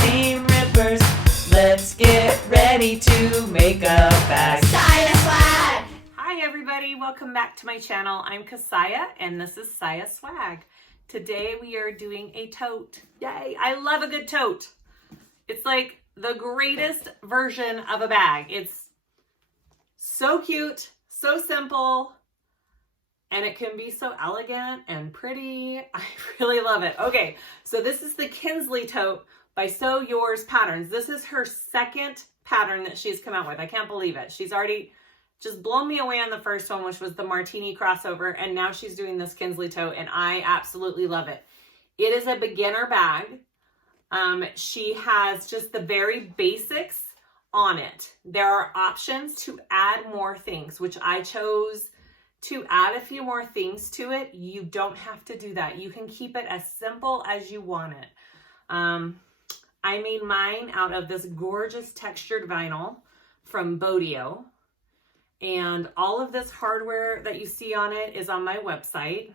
seam rippers. Let's get ready to make a bag. SiahSwag! Hi everybody, welcome back to my channel. I'm Kassiah and this is SiahSwag. Today we are doing a tote. Yay, I love a good tote. It's like the greatest version of a bag. It's so cute, so simple, and it can be so elegant and pretty. I really love it. Okay, so this is the Kensley Tote by Sew Yours Patterns. This is her second pattern that she's come out with. I can't believe it. She's already just blown me away on the first one, which was the Martini crossover, and now she's doing this Kensley Tote, and I absolutely love it. It is a beginner bag. She has just the very basics on it. There are options to add more things, which I chose to add a few more things to it. You don't have to do that. You can keep it as simple as you want it. I made mine out of this gorgeous textured vinyl from Bo Dee-Oh. And all of this hardware that you see on it is on my website.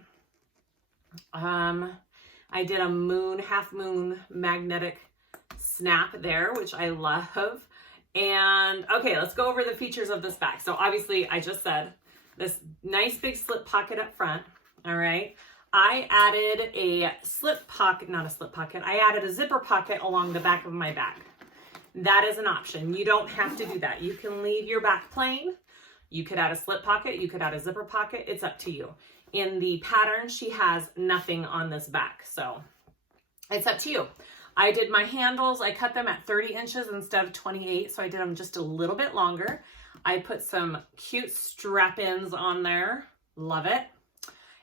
I did a half moon magnetic snap there, which I love. And okay, let's go over the features of this bag. So obviously I just said this nice big slip pocket up front. All right. I added a slip pocket, not a slip pocket. I added a zipper pocket along the back of my bag. That is an option. You don't have to do that. You can leave your back plain. You could add a slip pocket. You could add a zipper pocket. It's up to you. In the pattern, she has nothing on this back. So it's up to you. I did my handles. I cut them at 30 inches instead of 28. So I did them just a little bit longer. I put some cute strap-ins on there. Love it.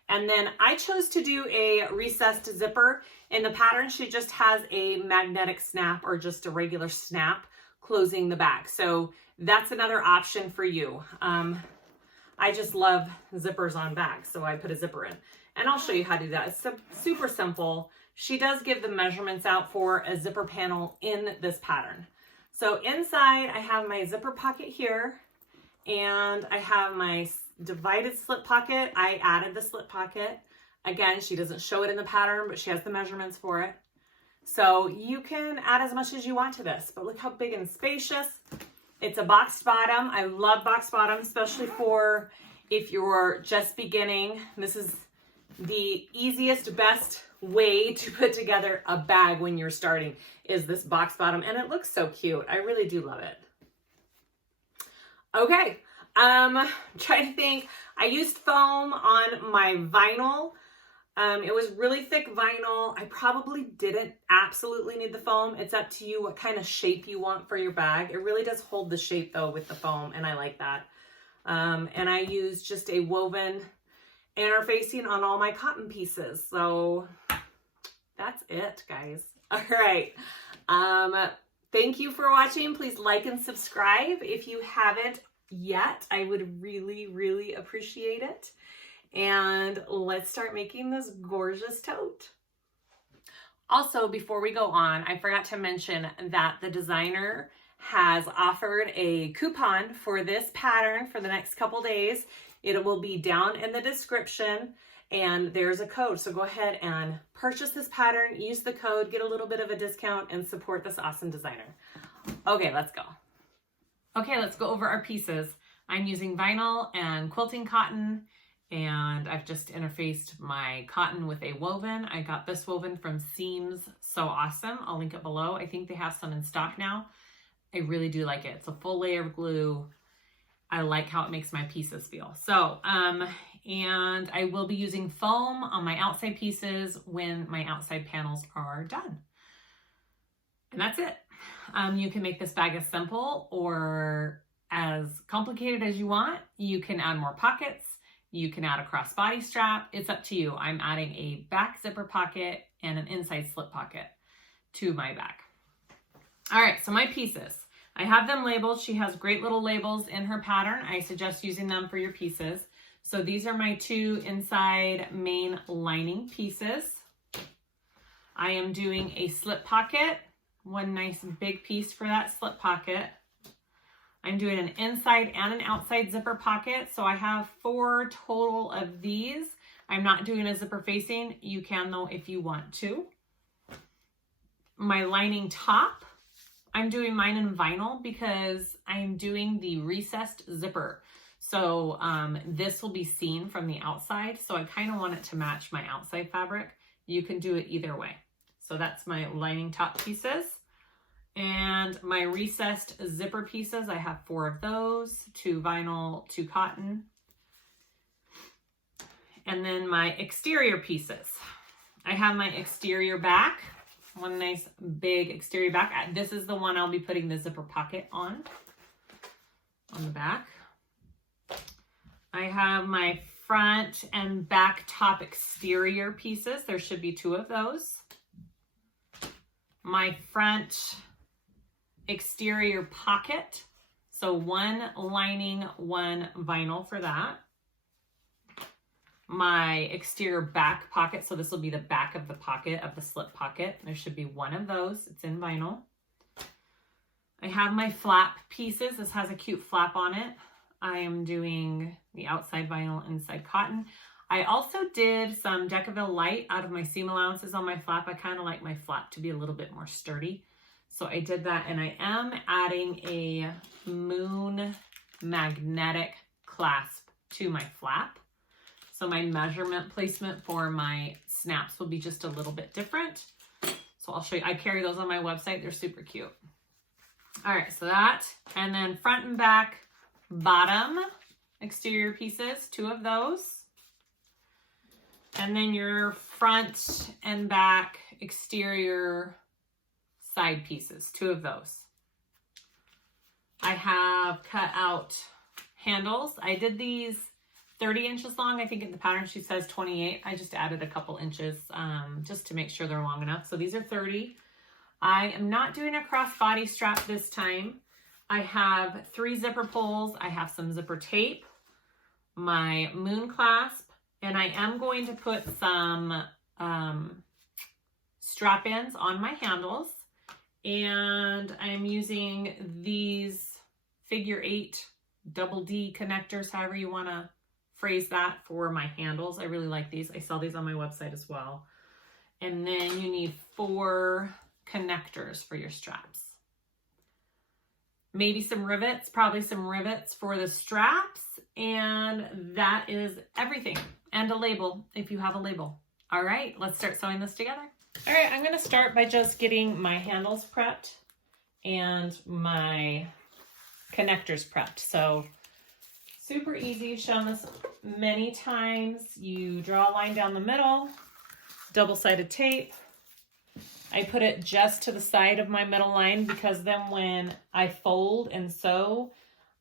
And then I chose to do a recessed zipper. In the pattern, she just has a magnetic snap or just a regular snap closing the back. So that's another option for you. I just love zippers on bags, so I put a zipper in. And I'll show you how to do that. It's super simple. She does give the measurements out for a zipper panel in this pattern. So inside, I have my zipper pocket here, and I have my divided slip pocket. I added the slip pocket. Again, she doesn't show it in the pattern, but she has the measurements for it. So you can add as much as you want to this, but look how big and spacious. It's a boxed bottom. I love boxed bottom, especially for if you're just beginning. This is the easiest, best way to put together a bag when you're starting is this box bottom, and it looks so cute. I really do love it. Okay. Trying to think. I used foam on my vinyl. It was really thick vinyl. I probably didn't absolutely need the foam. It's up to you what kind of shape you want for your bag. It really does hold the shape though with the foam, and I like that. And I used just a woven interfacing on all my cotton pieces. So that's it, guys. All right. Thank you for watching. Please like and subscribe if you haven't yet. I would really appreciate it. And let's start making this gorgeous tote. Also, before we go on, I forgot to mention that the designer has offered a coupon for this pattern for the next couple days. It will be down in the description, and there's a code. So go ahead and purchase this pattern, use the code, get a little bit of a discount, and support this awesome designer. Okay, let's go. Okay, let's go over our pieces. I'm using vinyl and quilting cotton, and I've just interfaced my cotton with a woven. I got this woven from Seams So Awesome. I'll link it below. I think they have some in stock now. I really do like it. It's a full layer of glue. I like how it makes my pieces feel. So, and I will be using foam on my outside pieces when my outside panels are done. And that's it. You can make this bag as simple or as complicated as you want. You can add more pockets. You can add a crossbody strap. It's up to you. I'm adding a back zipper pocket and an inside slip pocket to my bag. All right, so my pieces. I have them labeled. She has great little labels in her pattern. I suggest using them for your pieces. So these are my two inside main lining pieces. I am doing a slip pocket, one nice big piece for that slip pocket. I'm doing an inside and an outside zipper pocket. So I have 4 total of these. I'm not doing a zipper facing. You can though if you want to. my lining top, I'm doing mine in vinyl because I'm doing the recessed zipper. So this will be seen from the outside. So I kind of want it to match my outside fabric. You can do it either way. So that's my lining top pieces. And my recessed zipper pieces, I have 4 of those, 2 vinyl, 2 cotton. And then my exterior pieces. I have my exterior back, one nice big exterior back. This is the one I'll be putting the zipper pocket on the back. I have my front and back top exterior pieces. There should be 2 of those. My front exterior pocket. So 1 lining, 1 vinyl for that. My exterior back pocket. So this will be the back of the pocket of the slip pocket. There should be 1 of those. It's in vinyl. I have my flap pieces. This has a cute flap on it. I am doing the outside vinyl, inside cotton. I also did some Decaville Light out of my seam allowances on my flap. I kind of like my flap to be a little bit more sturdy. So I did that, and I am adding a moon magnetic clasp to my flap. So my measurement placement for my snaps will be just a little bit different. So I'll show you. I carry those on my website. They're super cute. All right, so that, and then front and back bottom exterior pieces, 2 of those. And then your front and back exterior side pieces, 2 of those. I have cut out handles. I did these 30 inches long. I think in the pattern she says 28. I just added a couple inches just to make sure they're long enough. So these are 30. I am not doing a crossbody strap this time. I have 3 zipper pulls. I have some zipper tape, my moon clasp, and I am going to put some strap-ins on my handles. And I'm using these figure 8 double D connectors, however you want to phrase that, for my handles. I really like these. I sell these on my website as well. And then you need 4 connectors for your straps. Maybe some rivets, probably some rivets for the straps. And that is everything. And a label, if you have a label. All right, let's start sewing this together. All right, I'm going to start by just getting my handles prepped and my connectors prepped. So super easy. You've shown this many times. You draw a line down the middle, double-sided tape. I put it just to the side of my middle line because then when I fold and sew,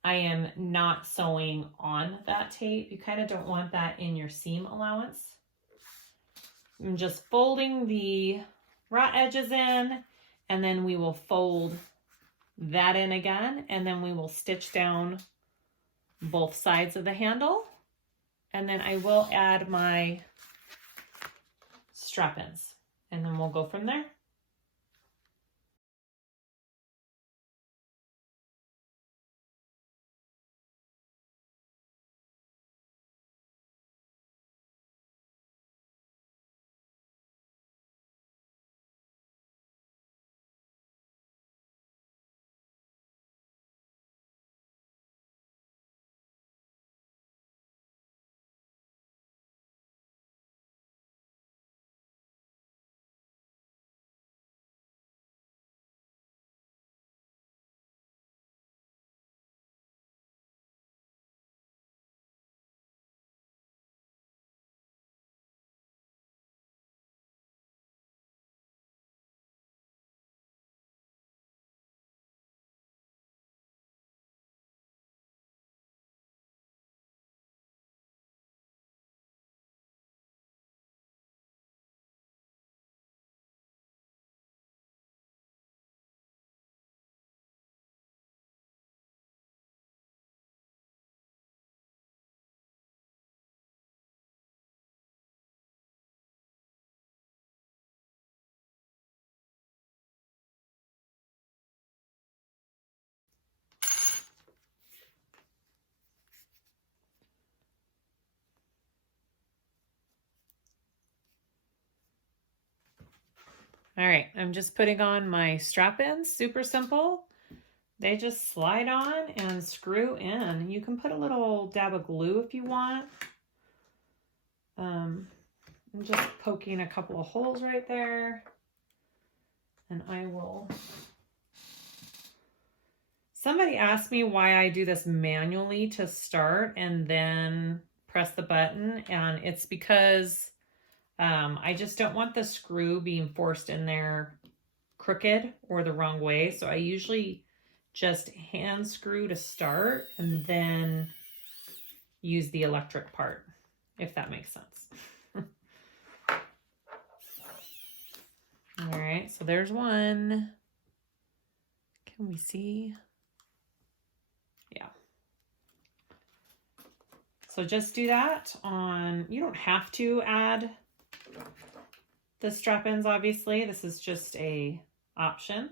I am not sewing on that tape. You kind of don't want that in your seam allowance. I'm just folding the raw edges in, and then we will fold that in again, and then we will stitch down both sides of the handle, and then I will add my strap-ins, and then we'll go from there. All right, I'm just putting on my strap-ins, super simple. They just slide on and screw in. You can put a little dab of glue if you want. I'm just poking a couple of holes right there. And I will... Somebody asked me why I do this manually to start and then press the button. And it's because I just don't want the screw being forced in there crooked or the wrong way. So I usually just hand screw to start and then use the electric part, if that makes sense. All right, so there's one. Can we see? Yeah. So just do that on, you don't have to add the strap-ins, obviously. This is just a option.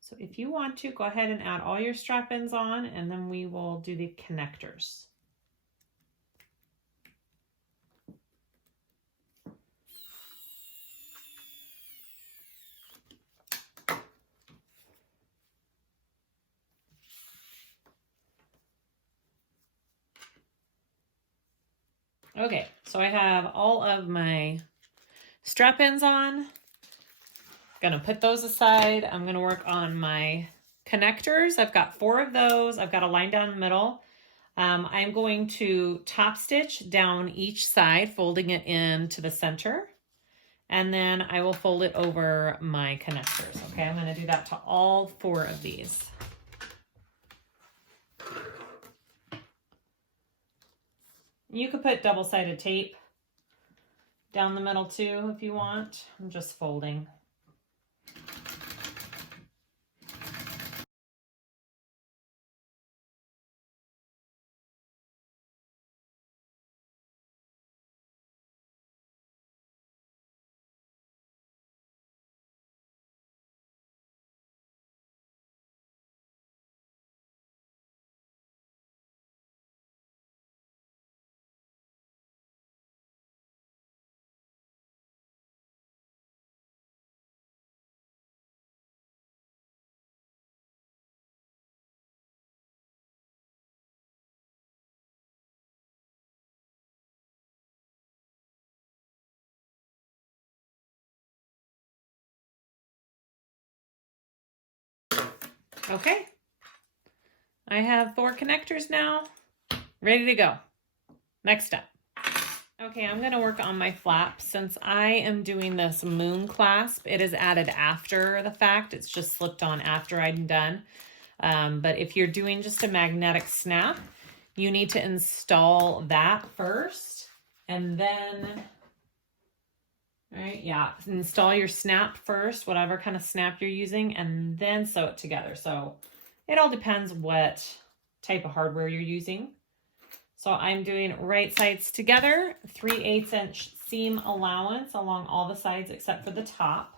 So if you want to, go ahead and add all your strap-ins on, and then we will do the connectors. Okay, so I have all of my strap-ins on. Gonna put those aside. I'm gonna work on my connectors. I've got 4 of those. I've got a line down the middle. I'm going to top stitch down each side, folding it into the center. And then I will fold it over my connectors. Okay, I'm gonna do that to all 4 of these. You could put double-sided tape down the middle too if you want. I'm just folding. Okay, I have 4 connectors now, ready to go. Next step. Okay, I'm gonna work on my flap. Since I am doing this moon clasp, it is added after the fact. It's just slipped on after I'm done. But if you're doing just a magnetic snap, you need to install that first. And then, all right, yeah, install your snap first, whatever kind of snap you're using, and then sew it together. So it all depends what type of hardware you're using. So I'm doing right sides together, 3/8 inch seam allowance along all the sides except for the top.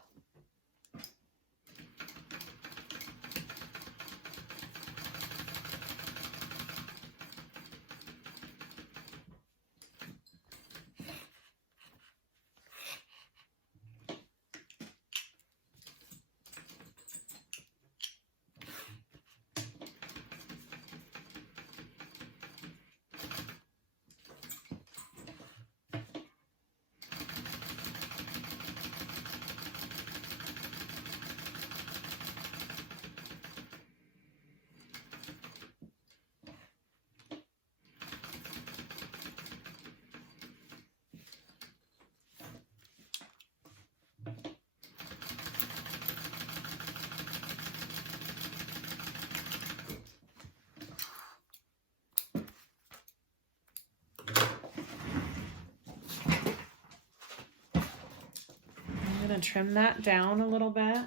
I'm going to trim that down a little bit.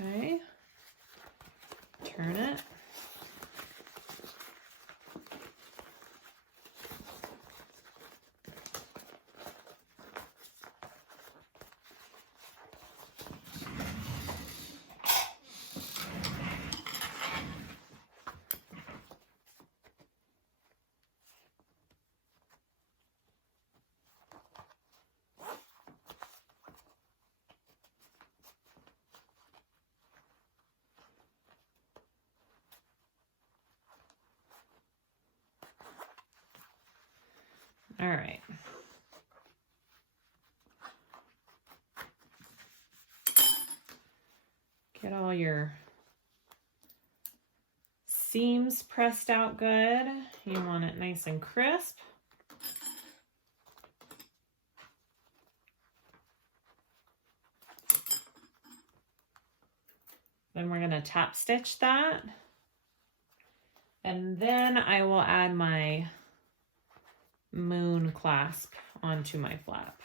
Okay, turn it. All right. Get all your seams pressed out good. You want it nice and crisp. Then we're going to tap stitch that. And then I will add my moon clasp onto my flap.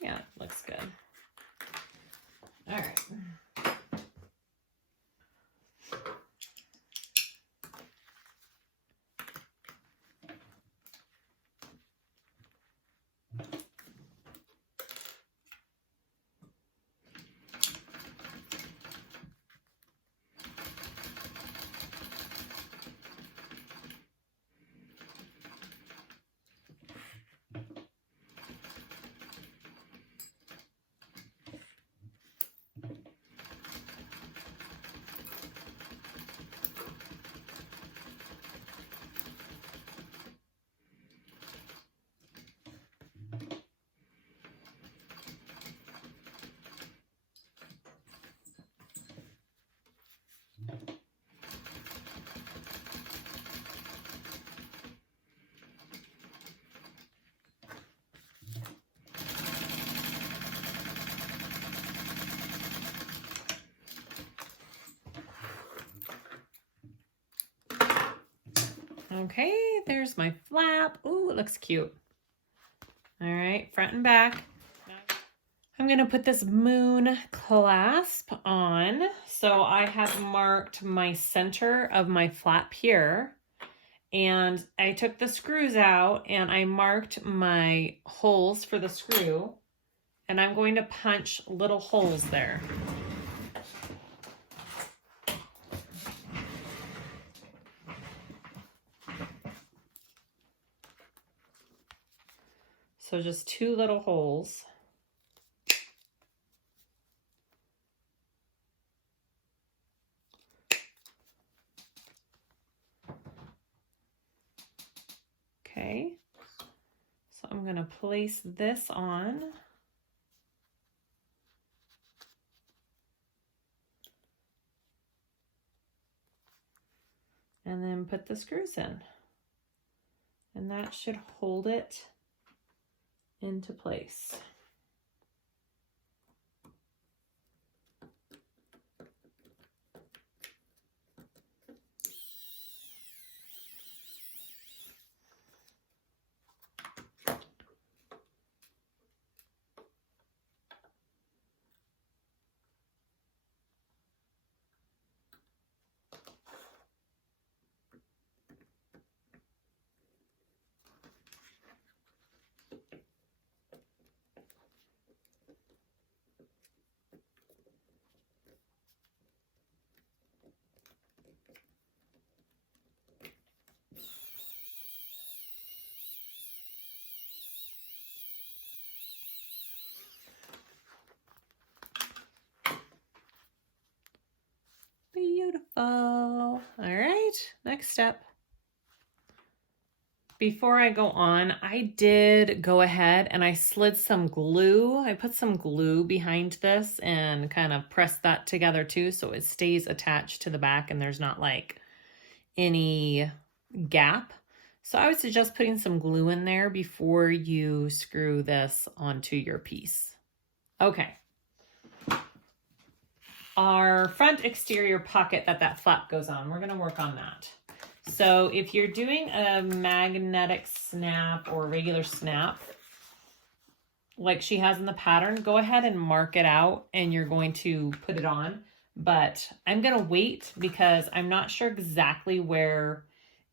Yeah, looks good. All right. Okay, there's my flap. Ooh, it looks cute. All right, front and back. I'm gonna put this moon clasp on. So I have marked my center of my flap here, and I took the screws out and I marked my holes for the screw, and I'm going to punch little holes there. So just 2 little holes. Okay, so I'm going to place this on. And then put the screws in. And that should hold it into place. Beautiful. All right, next step. Before I go on, I did go ahead and I slid some glue. I put some glue behind this and kind of pressed that together too, so it stays attached to the back and there's not like any gap. So I would suggest putting some glue in there before you screw this onto your piece. Okay. Our front exterior pocket that flap goes on, we're going to work on that. So if you're doing a magnetic snap or regular snap, like she has in the pattern, go ahead and mark it out and you're going to put it on. But I'm going to wait because I'm not sure exactly where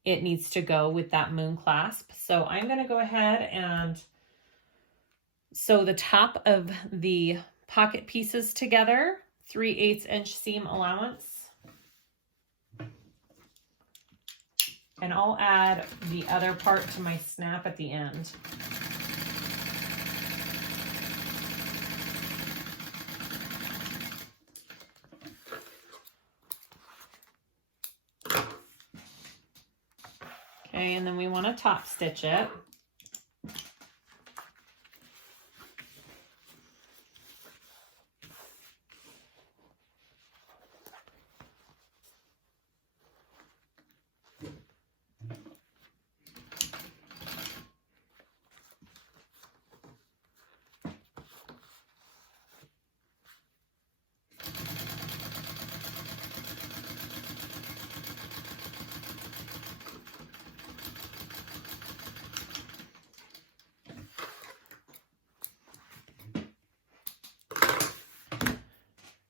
it needs to go with that moon clasp. So I'm going to go ahead and sew the top of the pocket pieces together, 3/8 inch seam allowance. And I'll add the other part to my snap at the end. Okay, and then we want to top stitch it.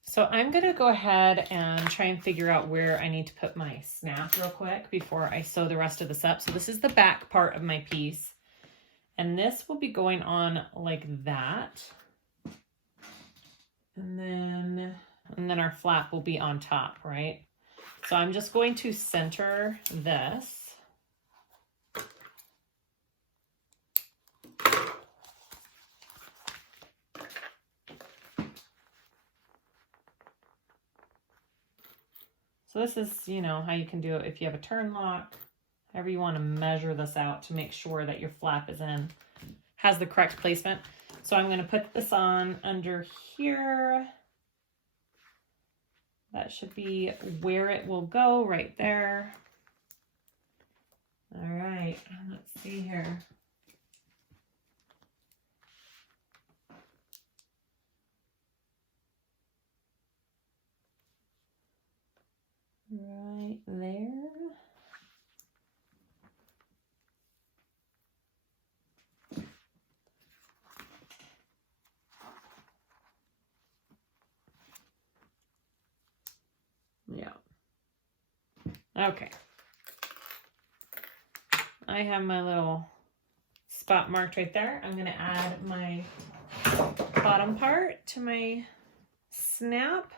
So I'm going to go ahead and try and figure out where I need to put my snap real quick before I sew the rest of this up. So this is the back part of my piece, and this will be going on like that. And then our flap will be on top, right? So I'm just going to center this. So this is, you know, how you can do it if you have a turn lock, however you want to measure this out to make sure that your flap is has the correct placement. So I'm going to put this on under here. That should be where it will go, right there. All right, let's see here. Right there. Yeah. Okay. I have my little spot marked right there. I'm going to add my bottom part to my snap.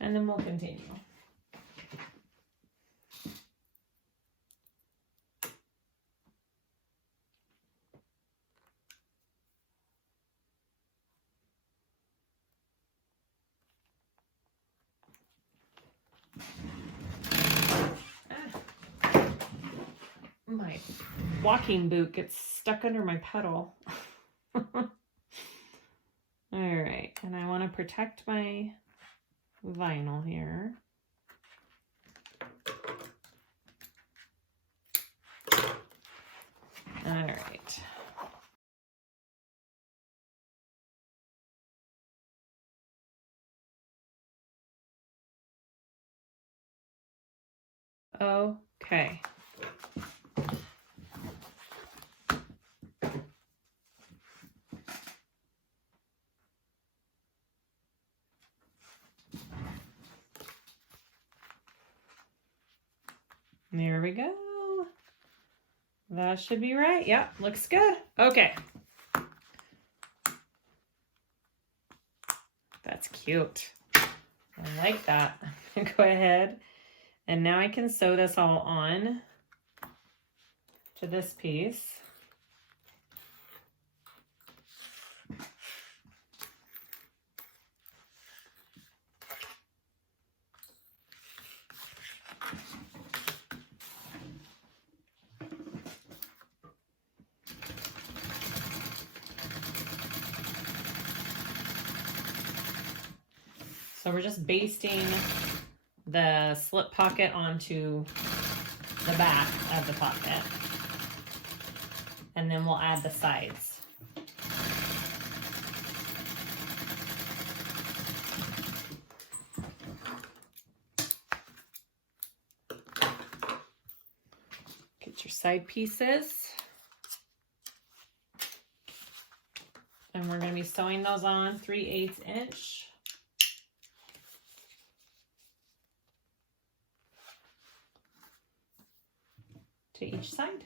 And then we'll continue. My walking boot gets stuck under my pedal. All right, and I want to protect my vinyl here. All right. Okay. There we go. That should be right. Yep, looks good. Okay. That's cute. I like that. I'm gonna go ahead and now I can sew this all on to this piece. So we're just basting the slip pocket onto the back of the pocket. And then we'll add the sides. Get your side pieces. And we're going to be sewing those on 3/8 inch. To each side.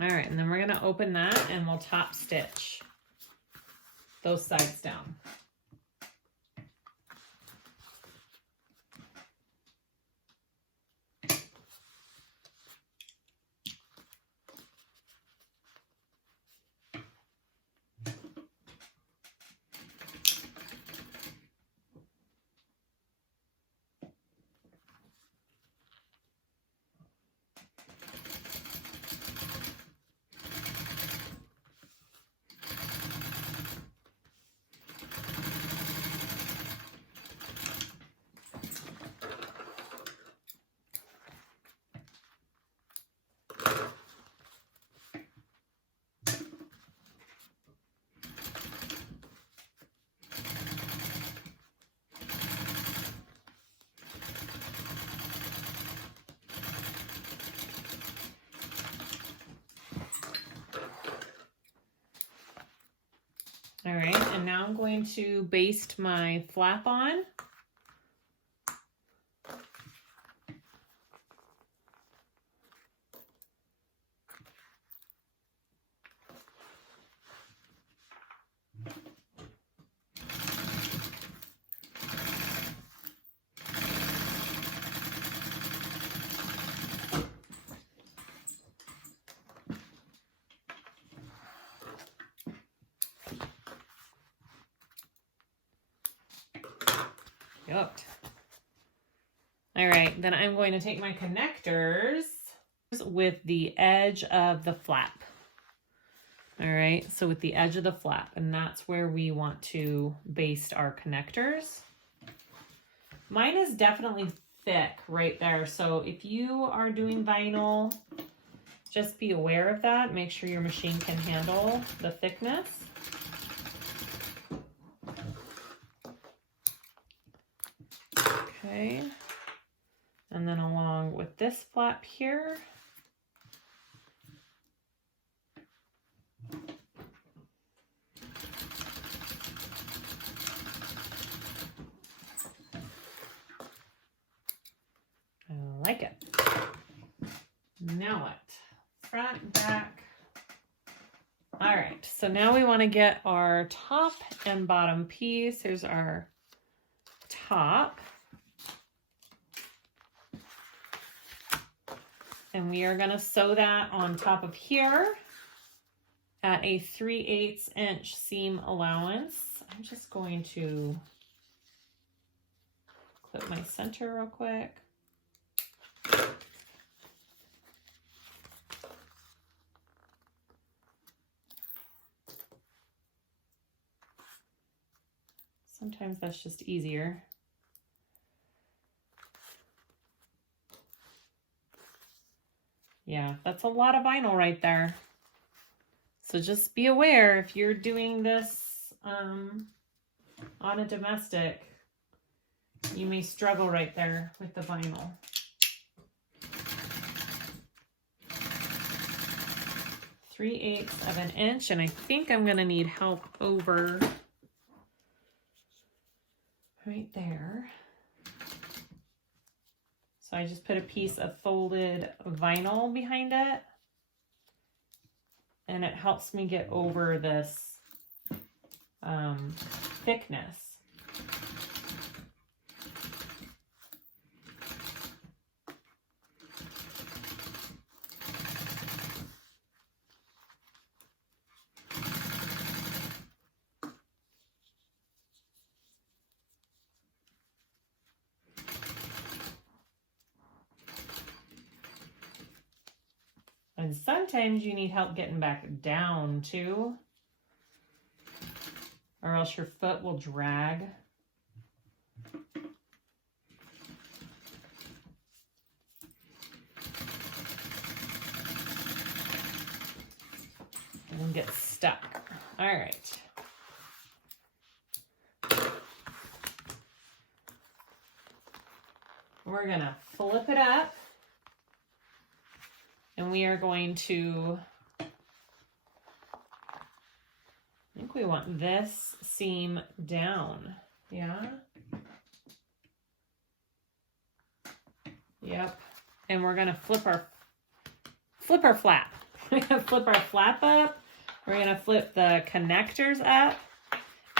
All right, and then we're gonna open that and we'll top stitch those sides down. All right, and now I'm going to baste my flap on. Yoked. All right, then I'm going to take my connectors with the edge of the flap. All right, so with the edge of the flap, and that's where we want to baste our connectors. Mine is definitely thick right there, so if you are doing vinyl, just be aware of that. Make sure your machine can handle the thickness. Okay, and then along with this flap here, I like it. Now what? Front, back. All right, so now we want to get our top and bottom piece. Here's our top. And we are going to sew that on top of here at a 3/8 inch seam allowance. I'm just going to clip my center real quick. Sometimes that's just easier. Yeah, that's a lot of vinyl right there. So just be aware if you're doing this on a domestic, you may struggle right there with the vinyl. Three-eighths of an inch, and I think I'm gonna need help over right there. So I just put a piece of folded vinyl behind it, and it helps me get over this thickness. And sometimes you need help getting back down too, or else your foot will drag. And get stuck. All right. We're gonna flip it up. And we are going to, I think we want this seam down. Yeah. Yep. And we're going to flip our flap. We're gonna flip our flap up. We're gonna flip the connectors up.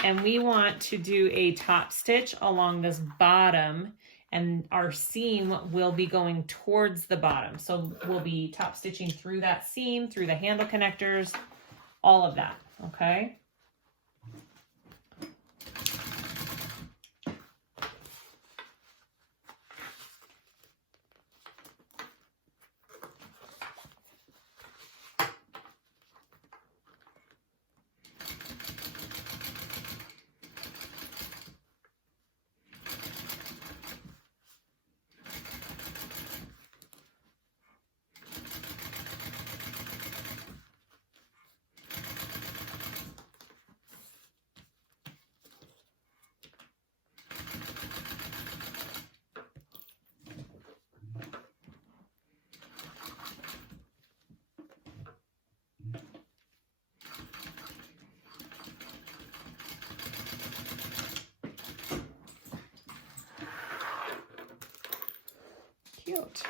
And we want to do a top stitch along this bottom, and our seam will be going towards the bottom. So we'll be top stitching through that seam, through the handle connectors, all of that, okay? Cute.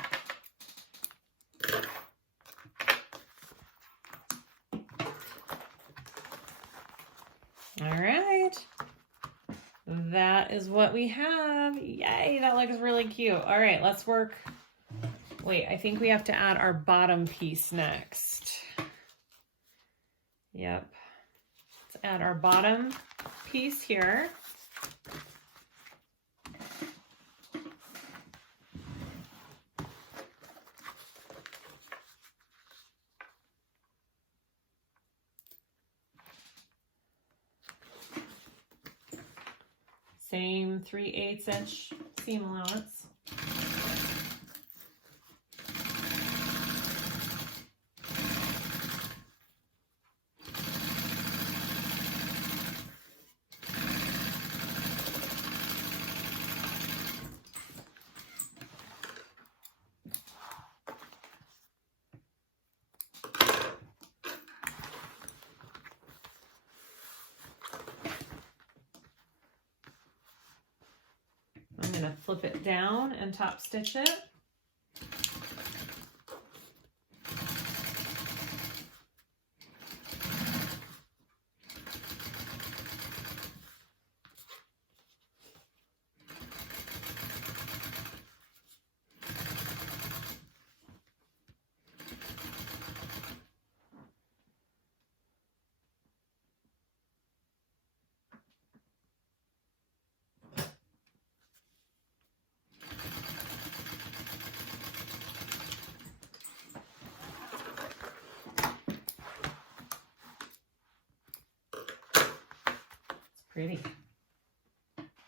All right. That is what we have. Yay, that looks really cute. All right, let's work. Wait, I think we have to add our bottom piece next. Yep. Let's add our bottom piece here. Same 3/8 inch seam allowance. I'm going to flip it down and top stitch it. Pretty.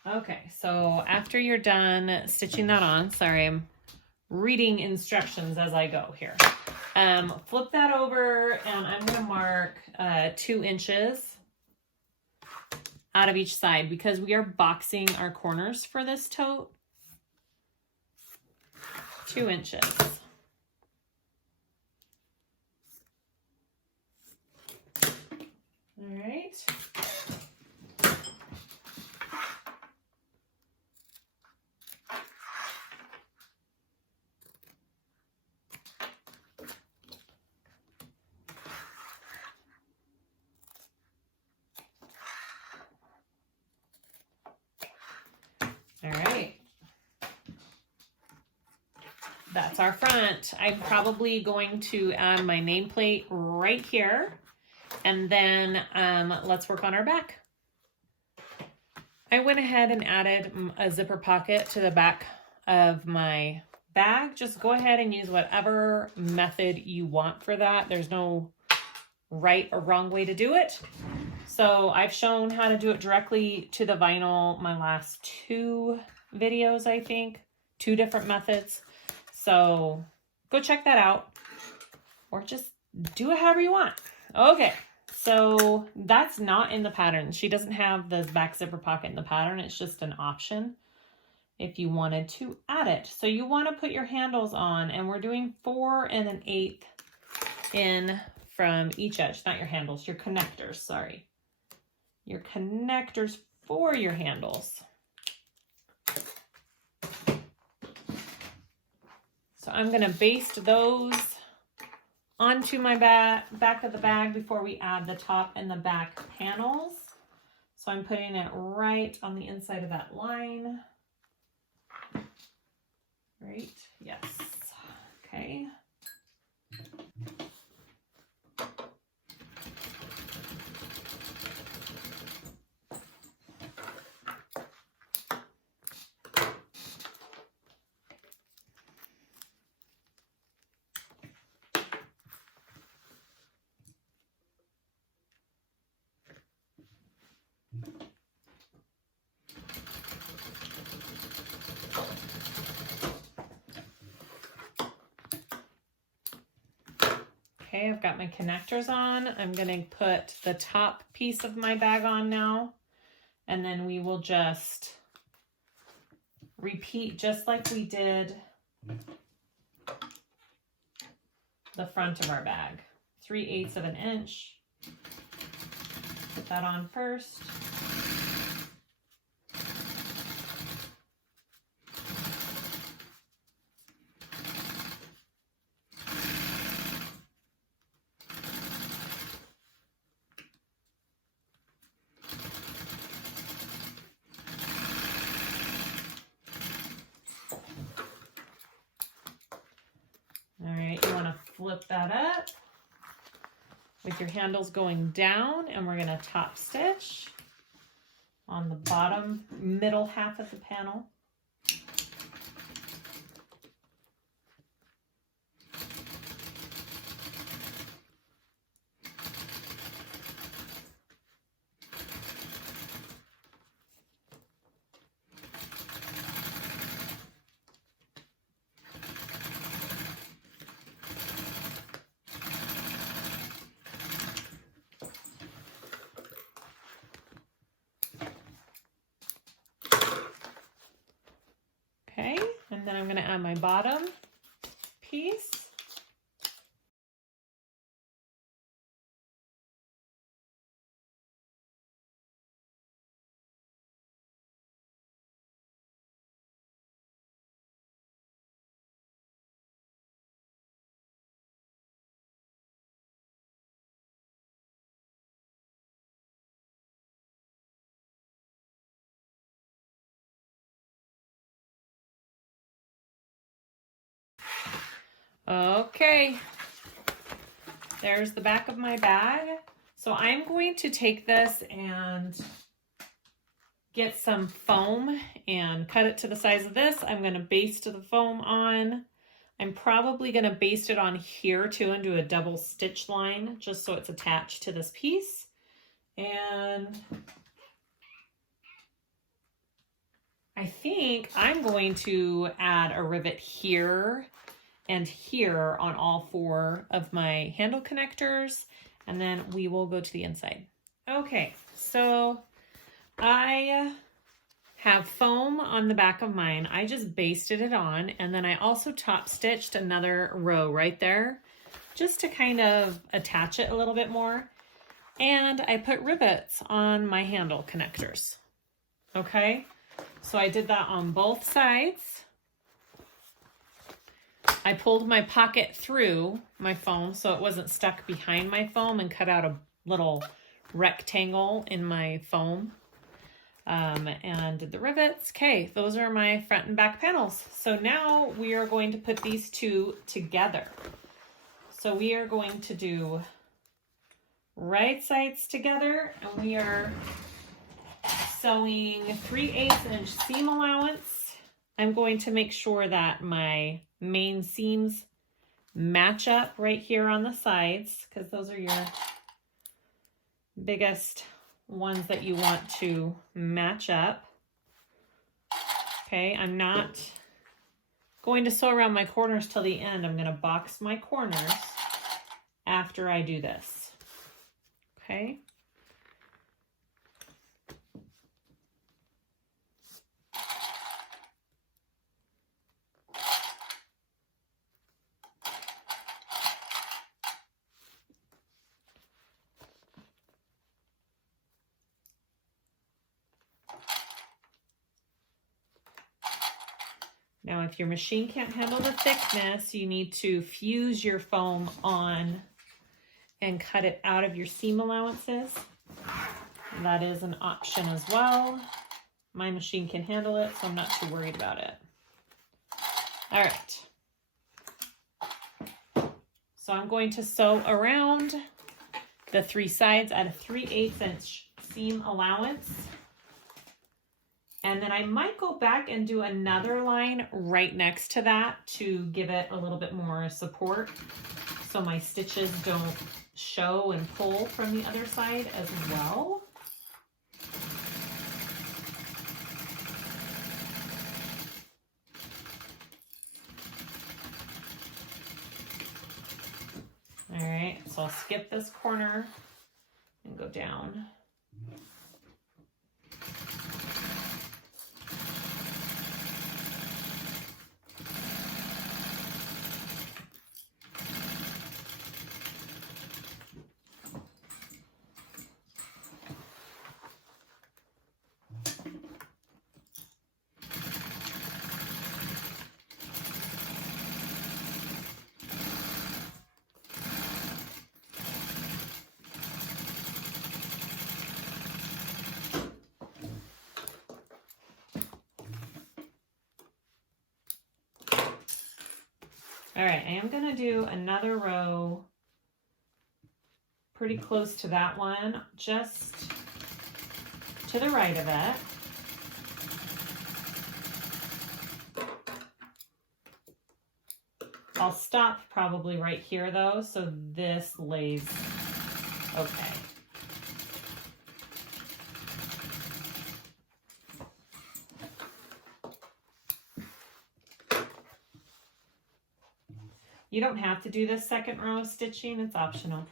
Okay, so after you're done stitching that on, sorry, I'm reading instructions as I go here. Flip that over, and I'm going to mark 2 inches out of each side because we are boxing our corners for this tote. 2 inches. All right. All right, that's our front. I'm probably going to add my nameplate right here, and then let's work on our back. I went ahead and added a zipper pocket to the back of my bag. Just go ahead and use whatever method you want for that. There's no right or wrong way to do it. So I've shown how to do it directly to the vinyl my last 2 videos, I think. 2 different methods. So go check that out. Or just do it however you want. Okay, so that's not in the pattern. She doesn't have the back zipper pocket in the pattern. It's just an option if you wanted to add it. So you want to put your handles on, and we're doing 4 1/8 in from each edge. Not your handles, your connectors, sorry. Your connectors for your handles. So I'm going to baste those onto my back of the bag before we add the top and the back panels. So I'm putting it right on the inside of that line. Right, yes, okay. Okay, I've got my connectors on. I'm gonna put the top piece of my bag on now, and then we will just repeat just like we did the front of our bag. 3/8 of an inch. Put that on first. Flip that up with your handles going down, and we're going to top stitch on the bottom middle half of the panel. Okay, and then I'm going to add my bottom piece. Okay, there's the back of my bag. So I'm going to take this and get some foam and cut it to the size of this. I'm going to baste the foam on. I'm probably going to baste it on here too and do a double stitch line just so it's attached to this piece. And I think I'm going to add a rivet here and here on all 4 of my handle connectors, and then we will go to the inside. Okay, so I have foam on the back of mine. I just basted it on, and then I also top stitched another row right there just to kind of attach it a little bit more. And I put rivets on my handle connectors. Okay, so I did that on both sides. I pulled my pocket through my foam so it wasn't stuck behind my foam and cut out a little rectangle in my foam. And did the rivets. Okay, those are my front and back panels. So now we are going to put these 2 together. So we are going to do right sides together, and we are sewing 3/8 inch seam allowance. I'm going to make sure that my main seams match up right here on the sides, because those are your biggest ones that you want to match up. Okay, I'm not going to sew around my corners till the end. I'm going to box my corners after I do this. Okay. Now, if your machine can't handle the thickness, you need to fuse your foam on and cut it out of your seam allowances. That is an option as well. My machine can handle it, so I'm not too worried about it. All right. So I'm going to sew around the 3 sides at a 3/8 inch seam allowance. And then I might go back and do another line right next to that to give it a little bit more support so my stitches don't show and pull from the other side as well. All right, so I'll skip this corner and go down. All right, I am going to do another row pretty close to that one, just to the right of it. I'll stop probably right here though, so this lays okay. You don't have to do this second row of stitching, it's optional.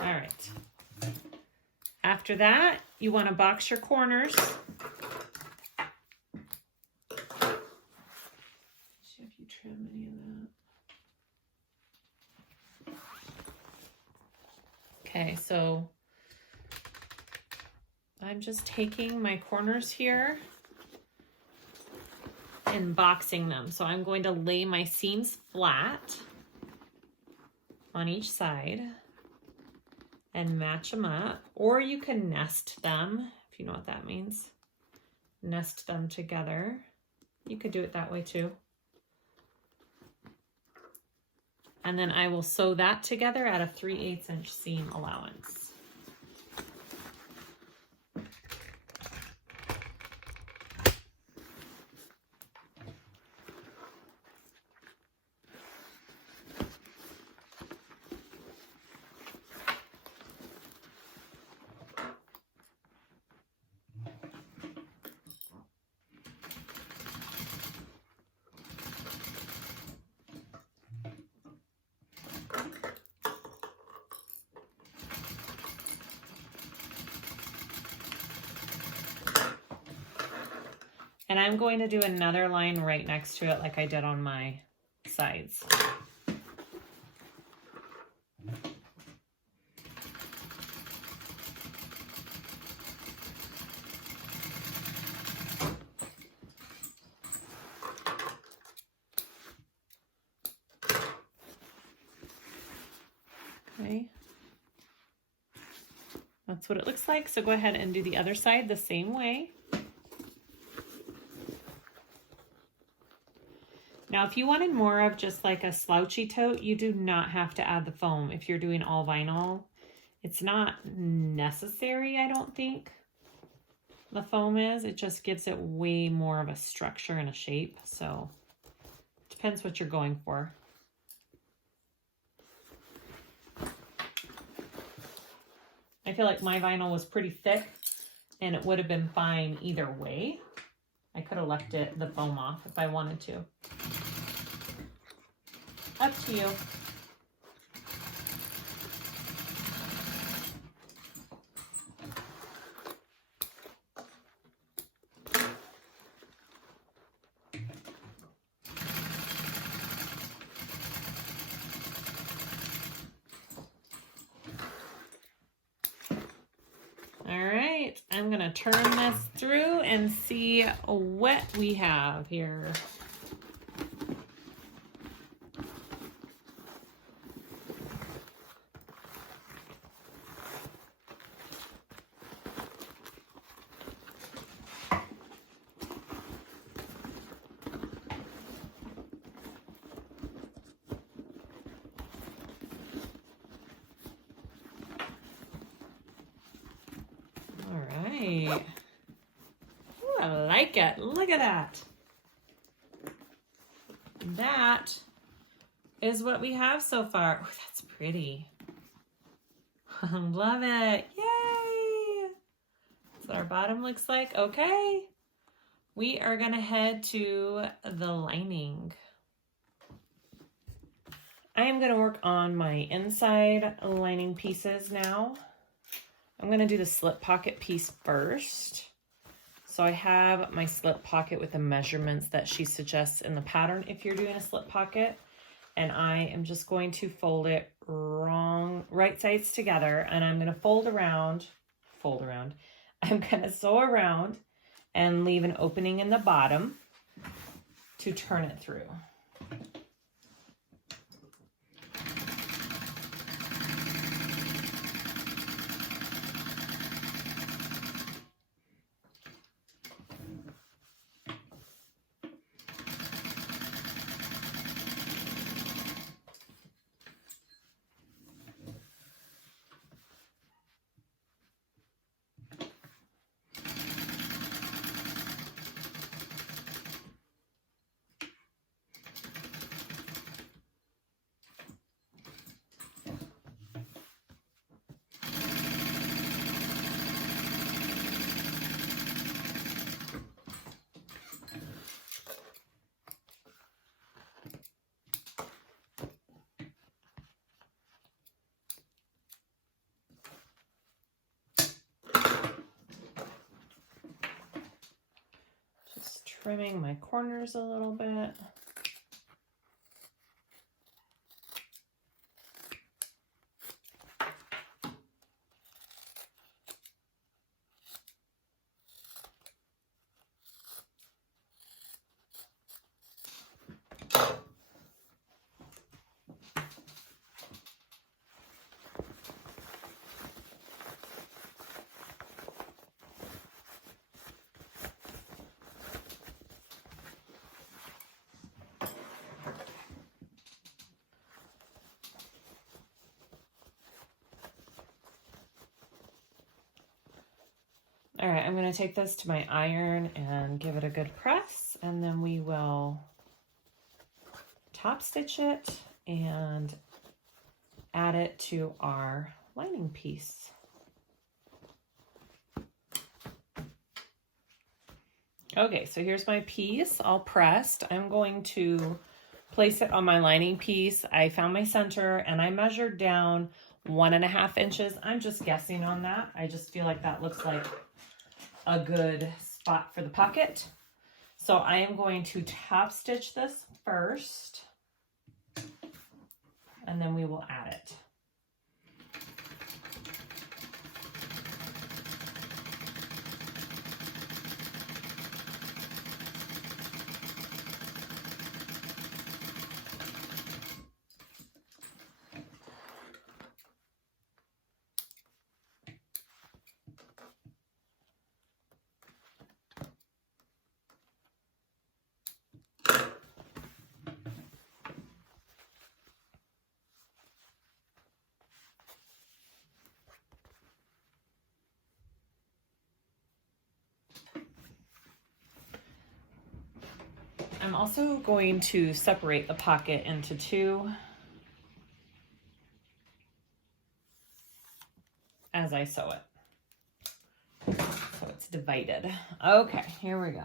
All right. After that, you want to box your corners. If you trim any of that. Okay, so I'm just taking my corners here and boxing them. So I'm going to lay my seams flat on each side and match them up, or you can nest them, if you know what that means. Nest them together. You could do it that way too. And then I will sew that together at a 3/8 inch seam allowance. And I'm going to do another line right next to it like I did on my sides. Okay. That's what it looks like. So go ahead and do the other side the same way. Now, if you wanted more of just like a slouchy tote, you do not have to add the foam. If you're doing all vinyl, it's not necessary, I don't think. The foam is, it just gives it way more of a structure and a shape. So it depends what you're going for. I feel like my vinyl was pretty thick and it would have been fine either way. I could have left the foam off if I wanted to. Up to you. All right, I'm gonna turn this through and see what we have here. Ooh, I like it. Look at that. That is what we have so far. Oh, that's pretty. Love it. Yay! That's what our bottom looks like. Okay. We are going to head to the lining. I am going to work on my inside lining pieces now. I'm going to do the slip pocket piece first. So I have my slip pocket with the measurements that she suggests in the pattern if you're doing a slip pocket. And I am just going to fold it right sides together, and I'm going to fold around. I'm going to sew around and leave an opening in the bottom to turn it through. Trimming my corners a little bit. All right, I'm going to take this to my iron and give it a good press, and then we will top stitch it and add it to our lining piece. Okay, so here's my piece all pressed. I'm going to place it on my lining piece. I found my center and I measured down 1.5 inches. I'm just guessing on that. I just feel like that looks like a good spot for the pocket. So I am going to top stitch this first, and then we will add it. I'm also going to separate the pocket into two as I sew it, so it's divided. Okay, here we go.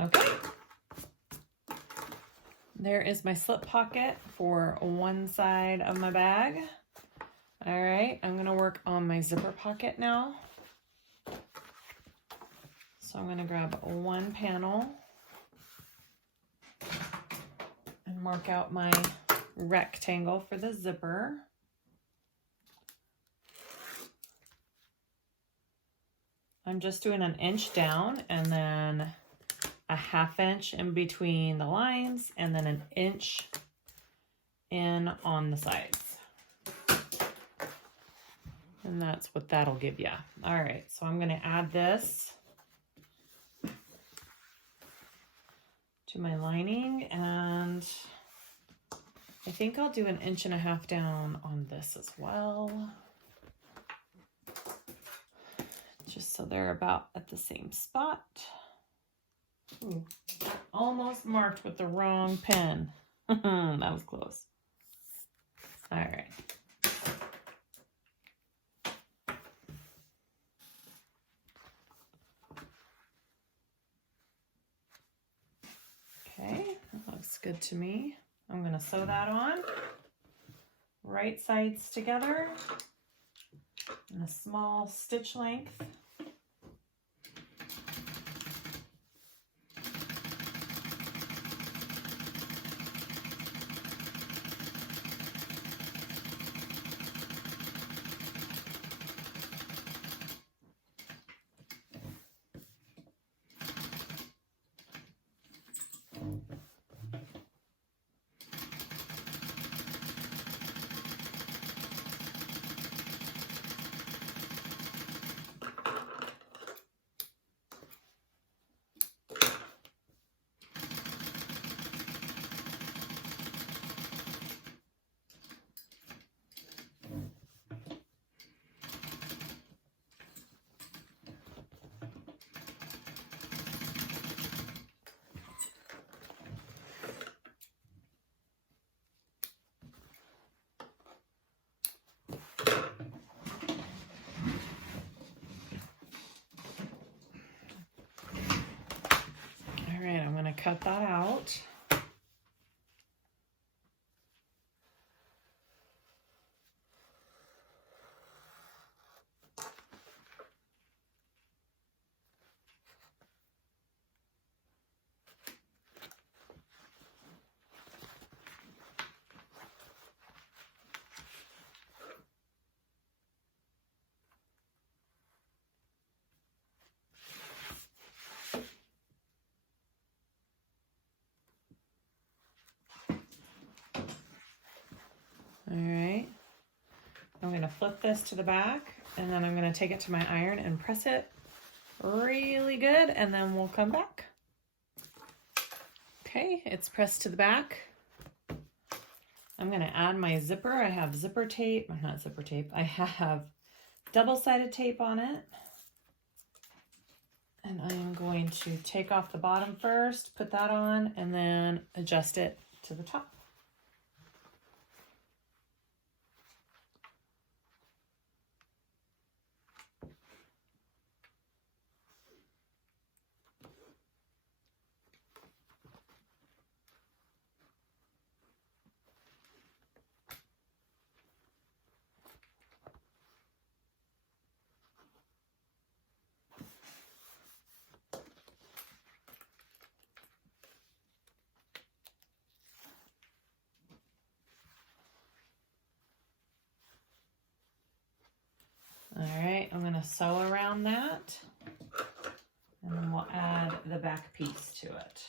Okay. There is my slip pocket for one side of my bag. All right, I'm gonna work on my zipper pocket now. So I'm gonna grab one panel and mark out my rectangle for the zipper. I'm just doing an inch down and then a ½ inch in between the lines and then an inch in on the sides. And that's what that'll give you. All right, so I'm gonna add this to my lining, and I think I'll do an inch and a half down on this as well. Just so they're about at the same spot. Ooh, almost marked with the wrong pen. That was close. All right. Okay, that looks good to me. I'm going to sew that on. Right sides together in a small stitch length. All right, I'm going to cut that out. All right, I'm going to flip this to the back and then I'm going to take it to my iron and press it really good and then we'll come back. Okay, it's pressed to the back. I'm going to add my zipper. I have zipper tape, not zipper tape, I have double-sided tape on it. And I am going to take off the bottom first, put that on, and then adjust it to the top. All right, I'm going to sew around that, and then we'll add the back piece to it.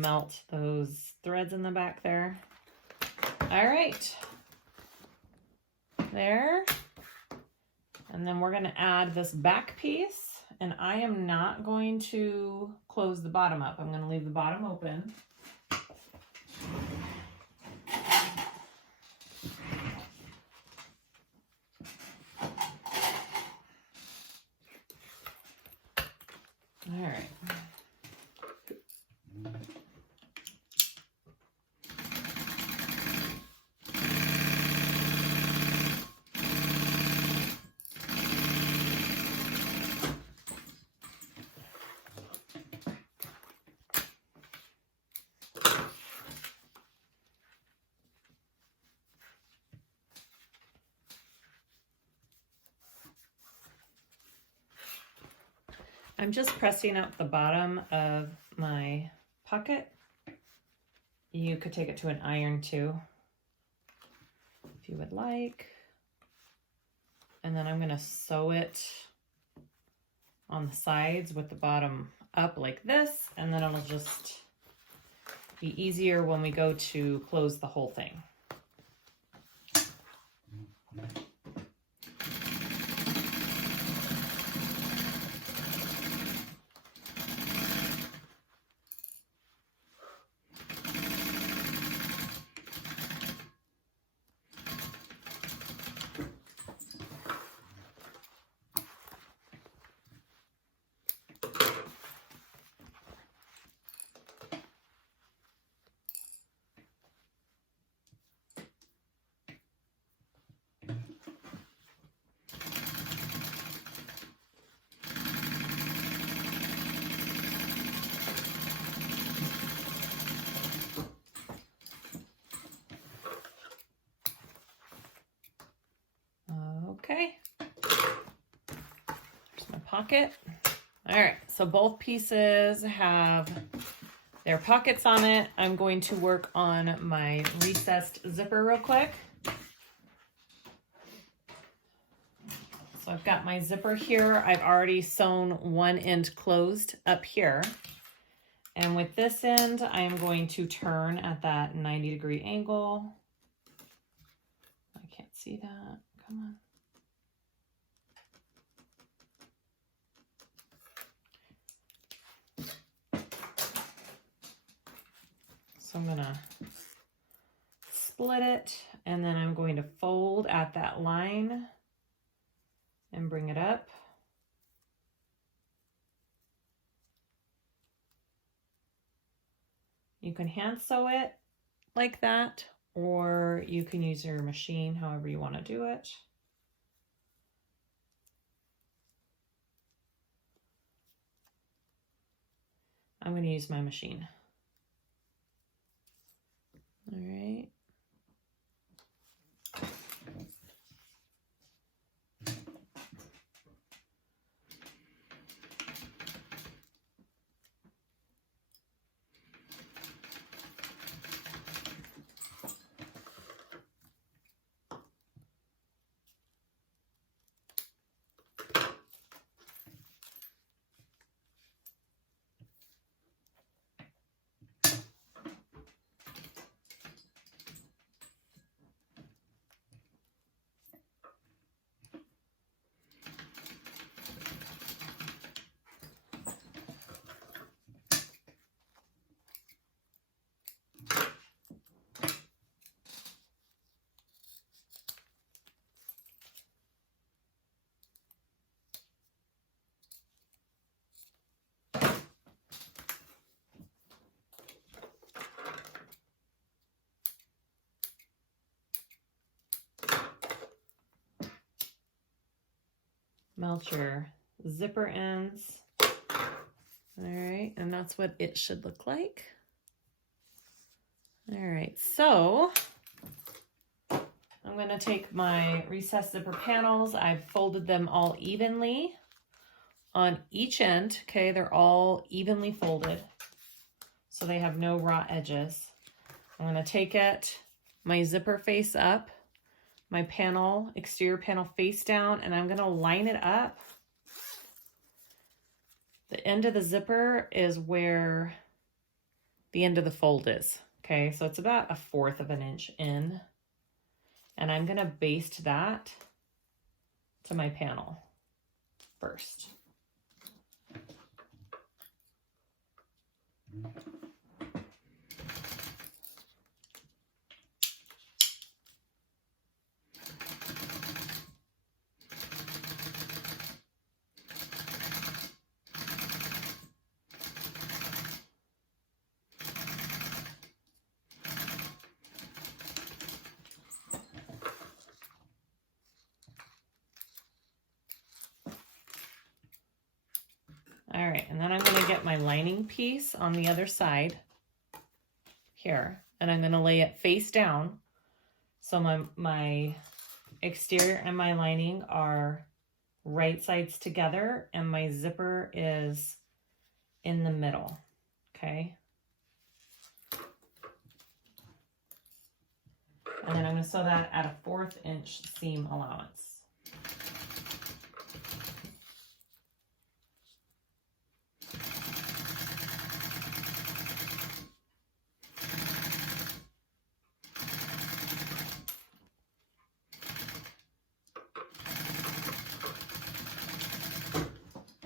melt those threads in the back there. All right. There. And then we're going to add this back piece, and I am not going to close the bottom up. I'm going to leave the bottom open. All right. I'm just pressing up the bottom of my pocket. You could take it to an iron too, if you would like. And then I'm gonna sew it on the sides with the bottom up like this, and then it'll just be easier when we go to close the whole thing. Okay, there's my pocket. All right, so both pieces have their pockets on it. I'm going to work on my recessed zipper real quick. So I've got my zipper here. I've already sewn one end closed up here. And with this end, I am going to turn at that 90-degree angle. I can't see that, come on. So I'm gonna split it, and then I'm going to fold at that line and bring it up. You can hand sew it like that, or you can use your machine, however you want to do it. I'm going to use my machine. All right. Melt your zipper ends. All right, and that's what it should look like. All right, so I'm going to take my recessed zipper panels. I've folded them all evenly on each end. Okay, they're all evenly folded, so they have no raw edges. I'm going to take it, my zipper face up, my panel, exterior panel face down, and I'm going to line it up. The end of the zipper is where the end of the fold is. Okay, so it's about 1/4 of an inch in. And I'm gonna baste that to my panel first. All right, and then I'm gonna get my lining piece on the other side here, and I'm gonna lay it face down. So my exterior and my lining are right sides together, and my zipper is in the middle, okay? And then I'm gonna sew that at a 1/4 inch seam allowance.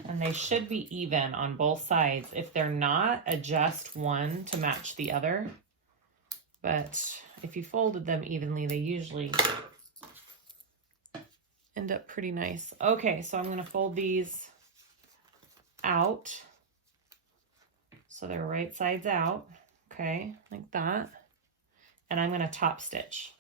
And they should be even on both sides. If they're not, adjust one to match the other. But if you folded them evenly, they usually end up pretty nice. Okay, so I'm gonna fold these out. So they're right sides out, okay, like that. And I'm gonna top stitch.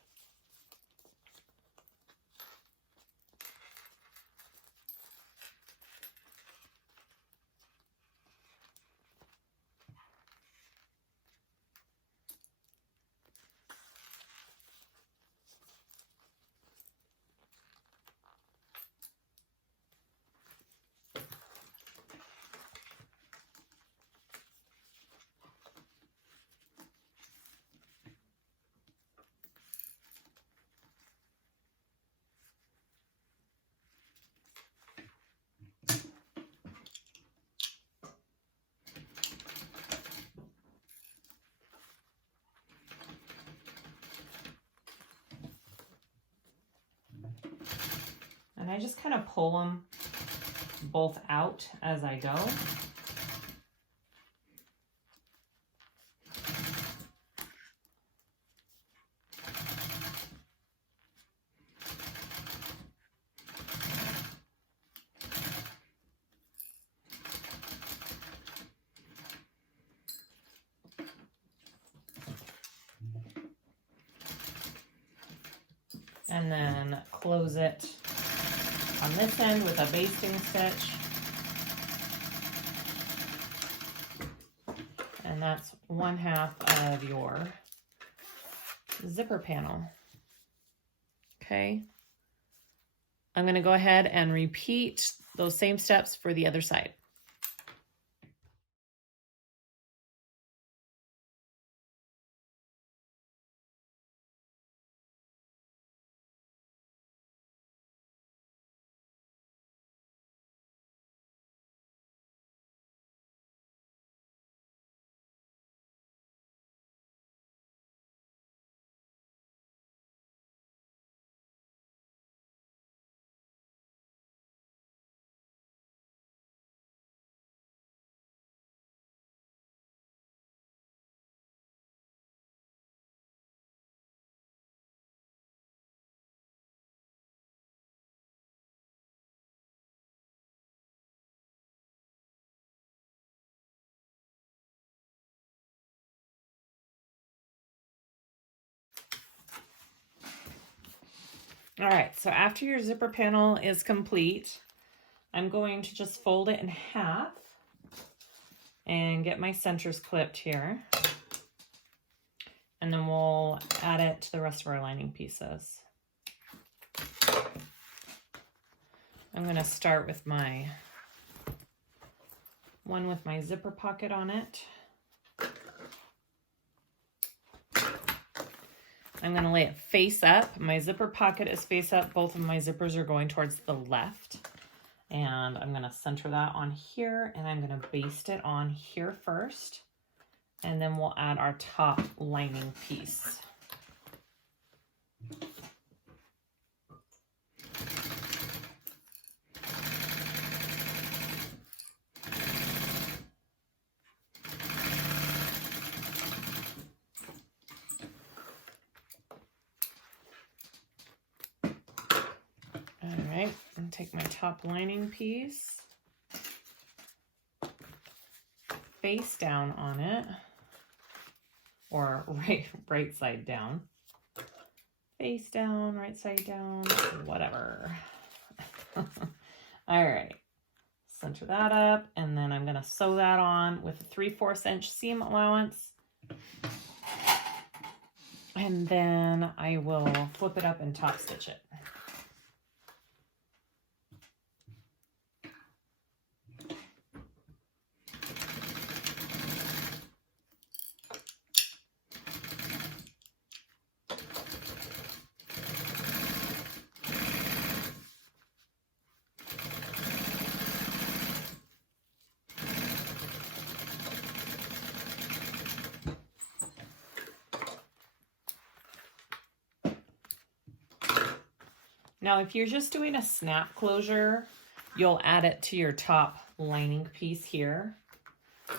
And I just kind of pull them both out as I go. And then close it on this end with a basting stitch. And that's 1/2 of your zipper panel. Okay. I'm going to go ahead and repeat those same steps for the other side. All right, so after your zipper panel is complete, I'm going to just fold it in half and get my centers clipped here. And then we'll add it to the rest of our lining pieces. I'm going to start with my one with my zipper pocket on it. I'm going to lay it face up. My zipper pocket is face up. Both of my zippers are going towards the left. And I'm going to center that on here, and I'm going to baste it on here first. And then we'll add our top lining piece. All right, and take my top lining piece, face down on it, or right side down, face down, right side down, whatever. All right, center that up, and then I'm gonna sew that on with a 3/4 inch seam allowance. And then I will flip it up and top stitch it. Now, if you're just doing a snap closure, you'll add it to your top lining piece here.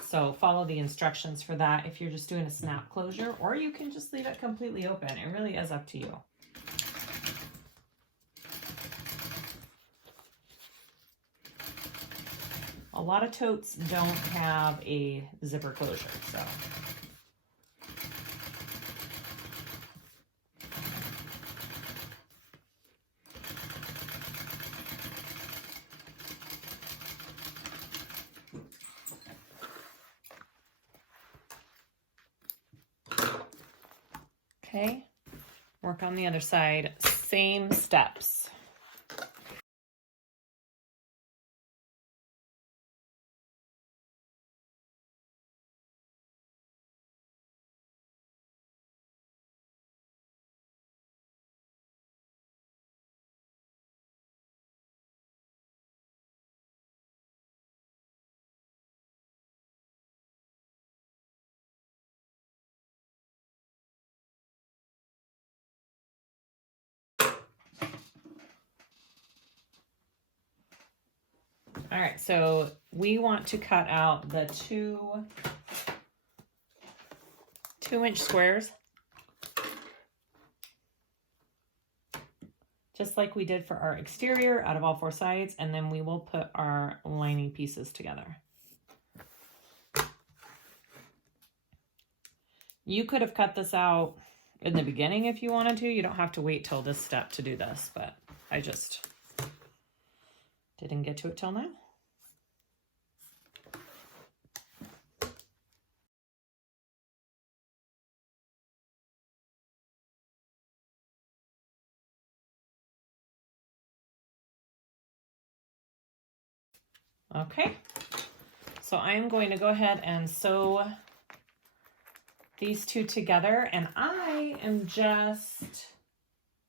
So follow the instructions for that if you're just doing a snap closure, or you can just leave it completely open. It really is up to you. A lot of totes don't have a zipper closure, so. Okay, work on the other side, same steps. All right, so we want to cut out the two 2-inch squares, just like we did for our exterior out of all 4 sides, and then we will put our lining pieces together. You could have cut this out in the beginning if you wanted to. You don't have to wait till this step to do this, but I just didn't get to it till now. Okay, so I'm going to go ahead and sew these two together, and I am just,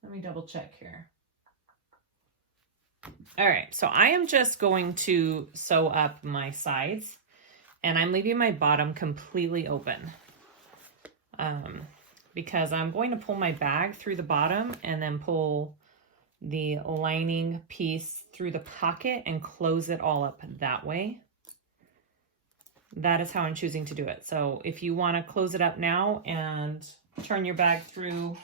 let me double check here. All right, so I am just going to sew up my sides, and I'm leaving my bottom completely open because I'm going to pull my bag through the bottom and then pull the lining piece through the pocket and close it all up that way. That is how I'm choosing to do it. So if you want to close it up now and turn your bag through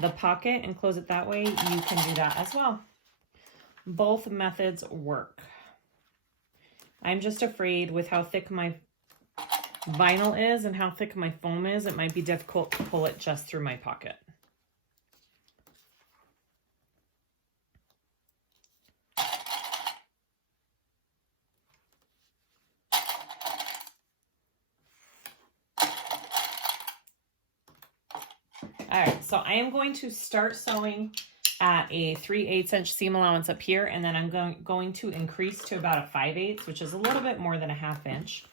the pocket and close it that way, you can do that as well. Both methods work. I'm just afraid with how thick my vinyl is and how thick my foam is, it might be difficult to pull it just through my pocket. All right, so I am going to start sewing at a 3/8 inch seam allowance up here, and then I'm going to increase to about a 5/8, which is a little bit more than a 1/2 inch.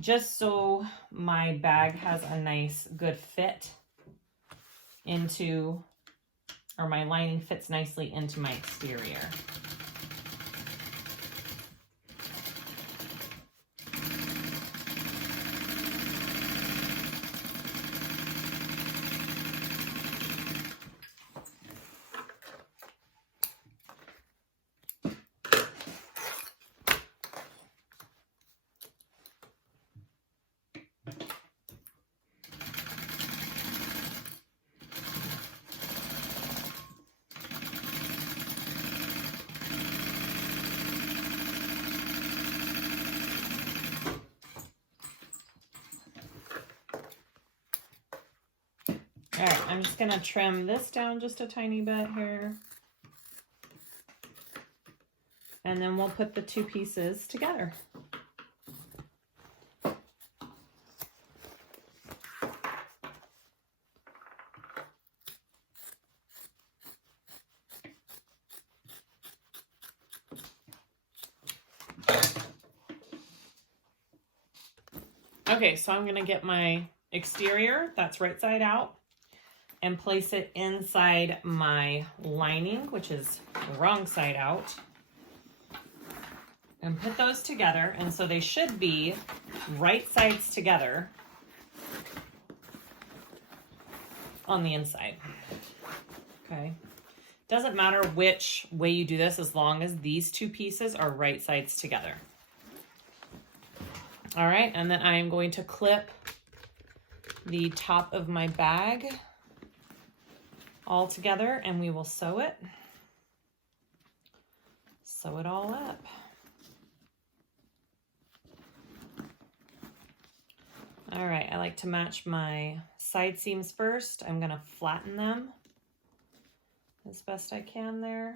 Just so my bag has a nice good fit into, or my lining fits nicely into my exterior. All right, I'm just gonna trim this down just a tiny bit here. And then we'll put the two pieces together. Okay, so I'm gonna get my exterior, that's right side out, and place it inside my lining, which is wrong side out. And put those together, and so they should be right sides together on the inside. Okay. Doesn't matter which way you do this as long as these two pieces are right sides together. All right, and then I'm going to clip the top of my bag all together, and we will sew it. Sew it all up. All right, I like to match my side seams first. I'm gonna flatten them as best I can there.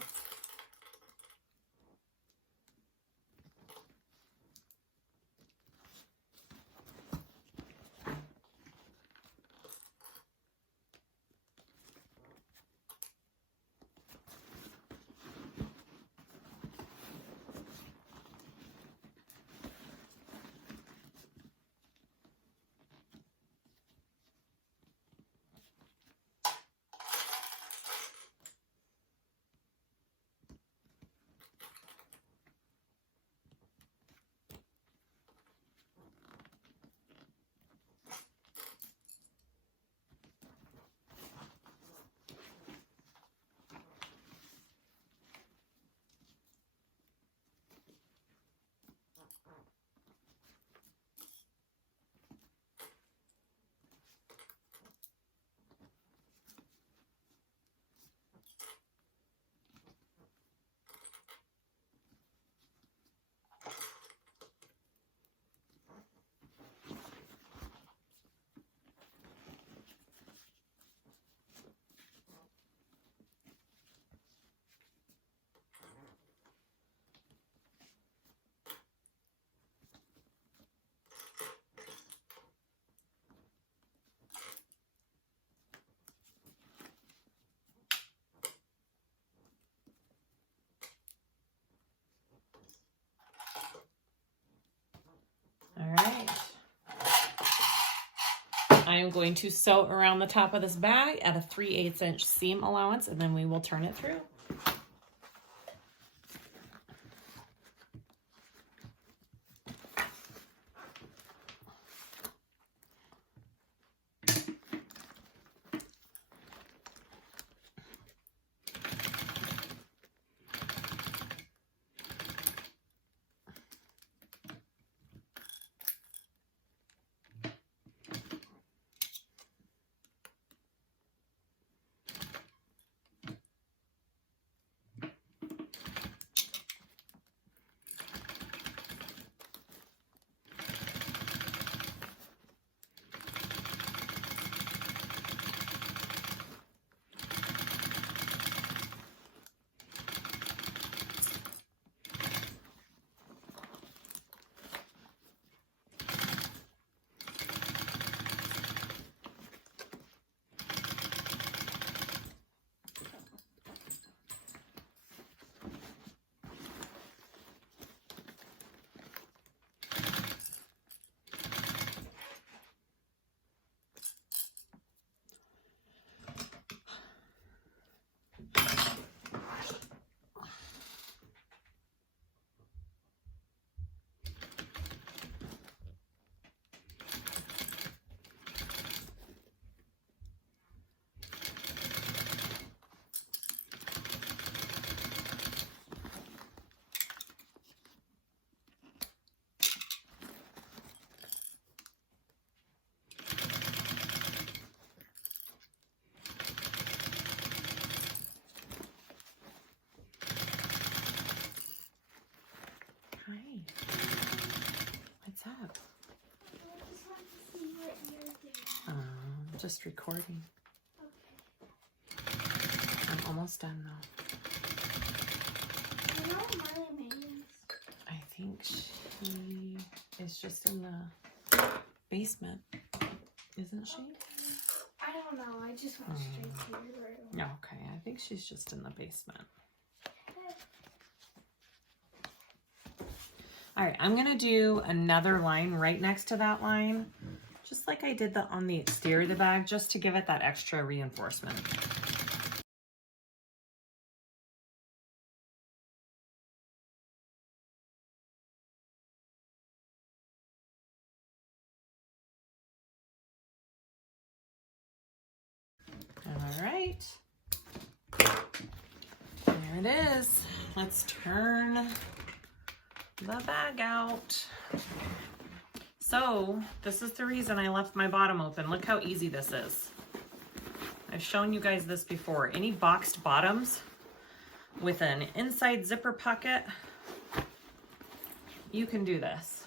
All right. I am going to sew around the top of this bag at a 3/8 inch seam allowance, and then we will turn it through. What's up? I just want to see what you're doing. Just recording. almost done though. I know my name. I think she is just in the basement, isn't she? I don't know. I just went straight to your room. Okay, I think she's just in the basement. All right, I'm gonna do another line right next to that line, just like I did on the exterior of the bag, just to give it that extra reinforcement. All right, there it is. Let's turn the bag out. So this is the reason I left my bottom open. Look how easy this is. I've shown you guys this before. Any boxed bottoms with an inside zipper pocket, you can do this.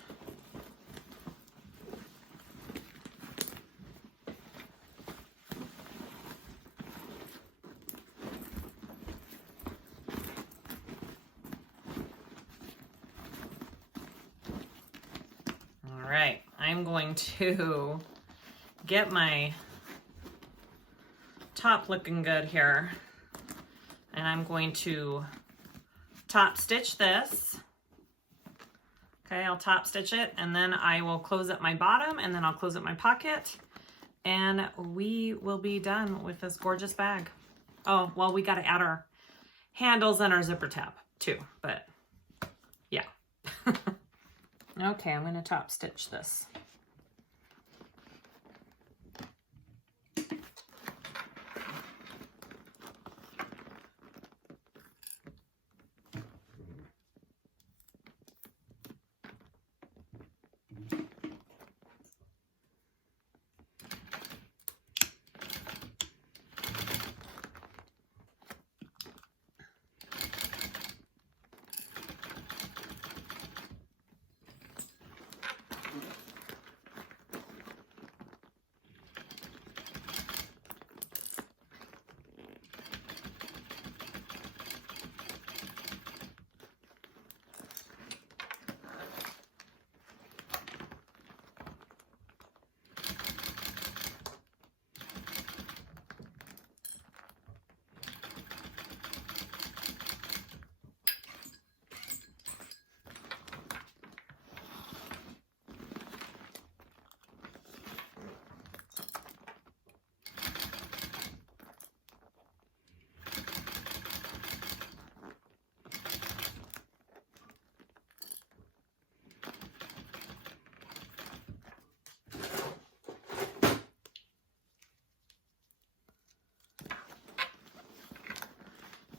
All right, I'm going to get my top looking good here, and I'm going to top stitch this. Okay, I'll top stitch it, and then I will close up my bottom, and then I'll close up my pocket, and we will be done with this gorgeous bag. Oh, well, we got to add our handles and our zipper tab too, but yeah. Okay, I'm going to top stitch this.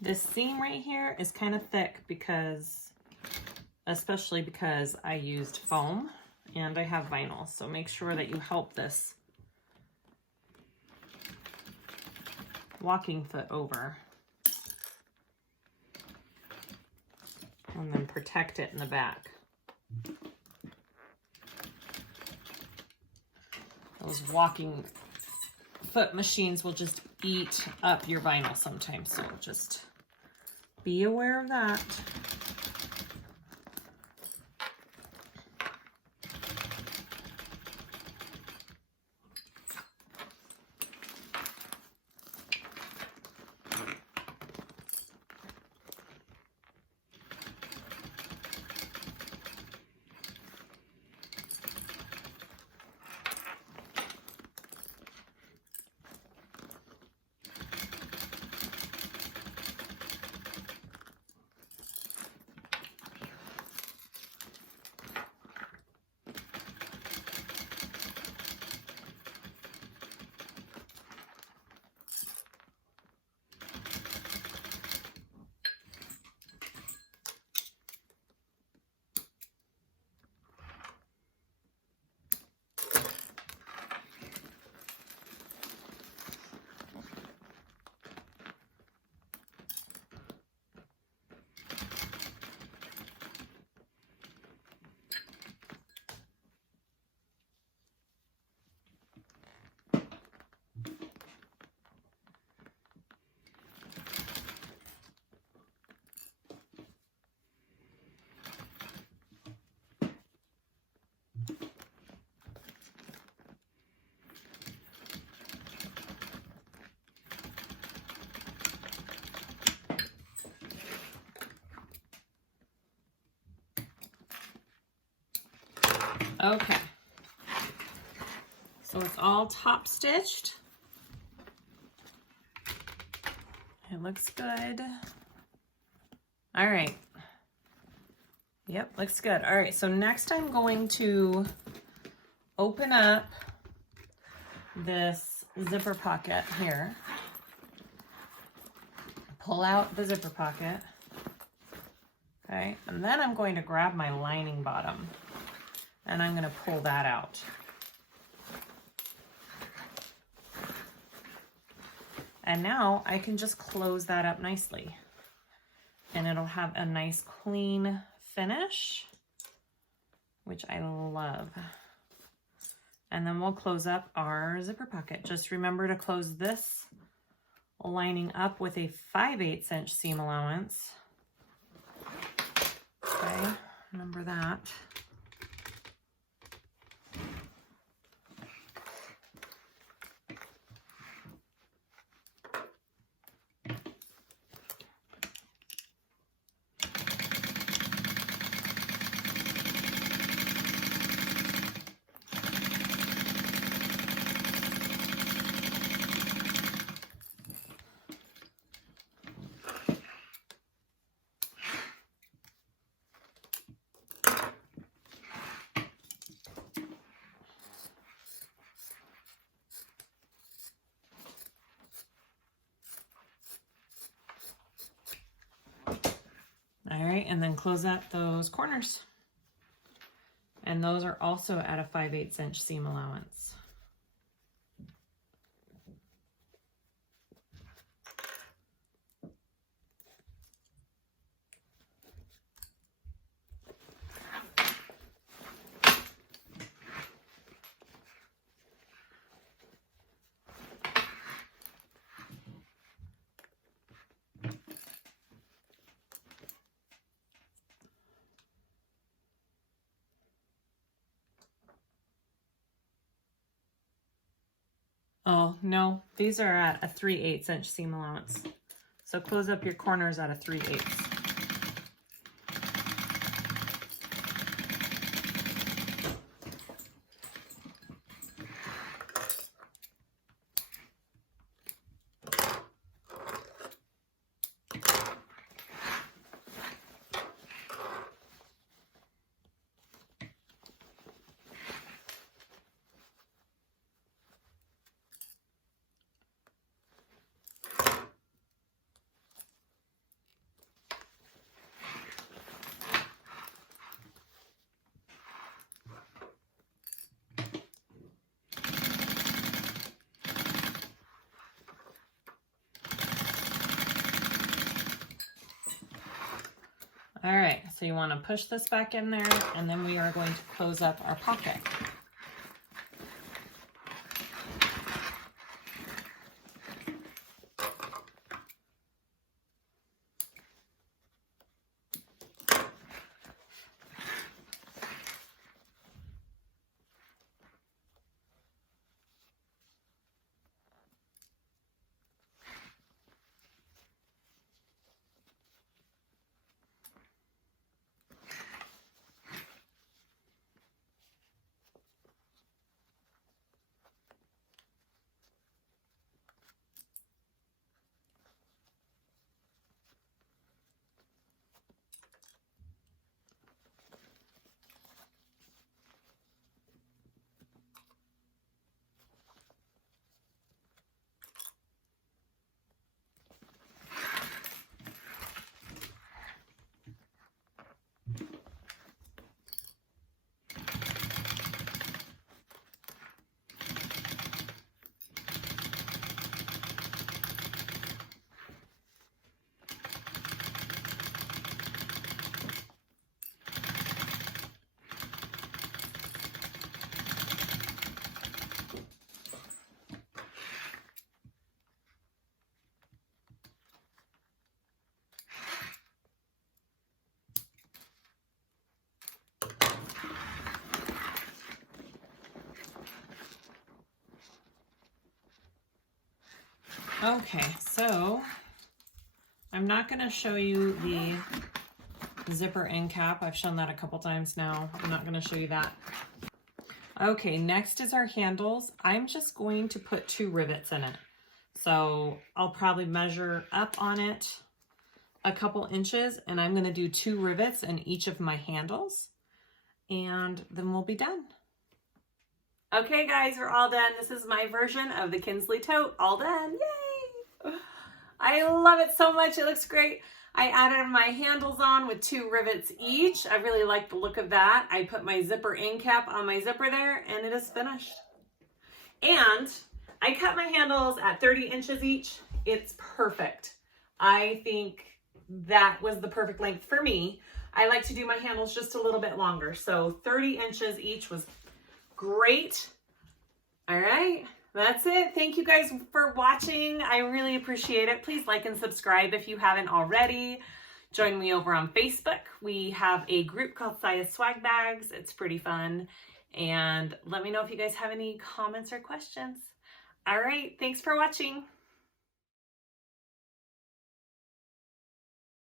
This seam right here is kind of thick especially because I used foam and I have vinyl. So make sure that you help this walking foot over and then protect it in the back. Those walking foot machines will just eat up your vinyl sometimes, so just be aware of that. Okay. So it's all top stitched. It looks good. All right. Yep, looks good. All right, so next I'm going to open up this zipper pocket here. Pull out the zipper pocket. Okay, and then I'm going to grab my lining bottom and I'm going to pull that out. And now I can just close that up nicely. And it'll have a nice clean finish, which I love. And then we'll close up our zipper pocket. Just remember to close this lining up with a 5/8 inch seam allowance. Okay, remember that. All right, and then close up those corners. And those are also at a 5/8 inch seam allowance. Oh, no, these are at a 3/8 inch seam allowance. So close up your corners at a 3/8. All right, so you want to push this back in there, and then we are going to close up our pocket. Okay, so I'm not going to show you the zipper end cap. I've shown that a couple times now. I'm not going to show you that. Okay, next is our handles. I'm just going to put 2 rivets in it. So I'll probably measure up on it a couple inches, and I'm gonna do 2 rivets in each of my handles, and then we'll be done. Okay guys, we're all done. This is my version of the Kensley Tote, all done, yay! I love it so much, it looks great. I added my handles on with 2 rivets each. I really like the look of that. I put my zipper end cap on my zipper there, and it is finished. And I cut my handles at 30 inches each. It's perfect. I think that was the perfect length for me. I like to do my handles just a little bit longer. So 30 inches each was great. All right. That's it. Thank you guys for watching. I really appreciate it. Please like and subscribe if you haven't already. Join me over on Facebook. We have a group called SiahSwagBags. It's pretty fun. And let me know if you guys have any comments or questions. All right. Thanks for watching.